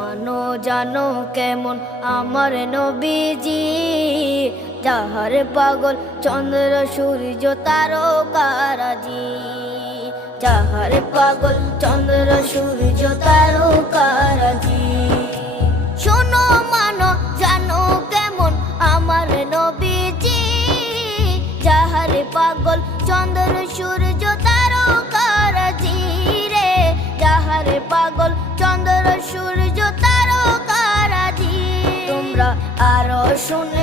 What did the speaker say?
মানো জানো কেমন আমার নবীজি, যাহার পাগল চন্দ্র সূর্য তারকারাজি, যাহার পাগল চন্দ্র সূর্য তারকারাজি। শোনো মানো জানো কেমন আমার নবীজি, যাহার পাগল চন্দ্র সূর্য তারকারাজি রে, যাহার পাগল চন্দ্র সূর্য তারকারাজি। তোমরা আরো শুনে